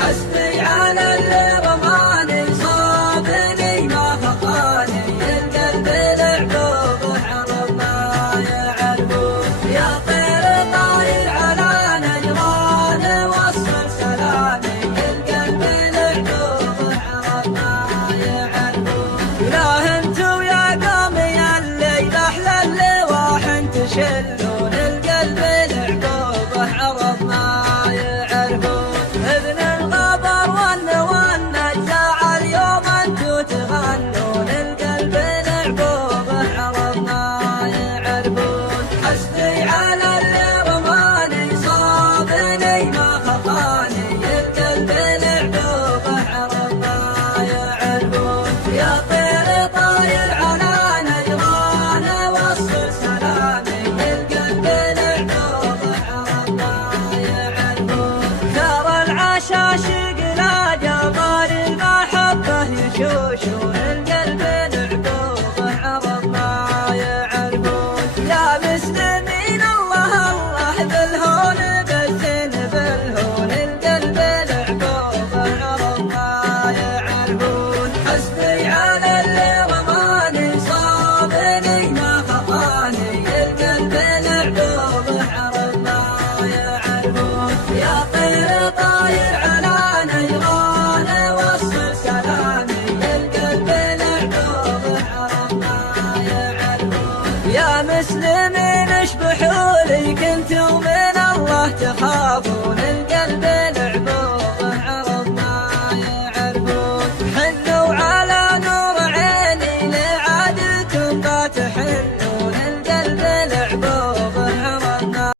حسبي على اللي رماني صابني ما خطاني القلب العقوب حرم ما يعرفون يا طير طاير على نجران وصل سلامي القلب العقوب حرم ما يعرفون لا انتو يا قومي اللي احلى اللواح تشلون القلب العقوب حرم ما يعرفون ابن الغبر والنجاع اليوم انتو تغنون القلب العقوب حرم ما يعرفون حسبي على اللي رماني صابني ما خطاني القلب العقوب حرم ما يعرفون يا طير طاير على نجران وصل سلامي القلب العقوب حرم ما يعرفون ثار العشاشق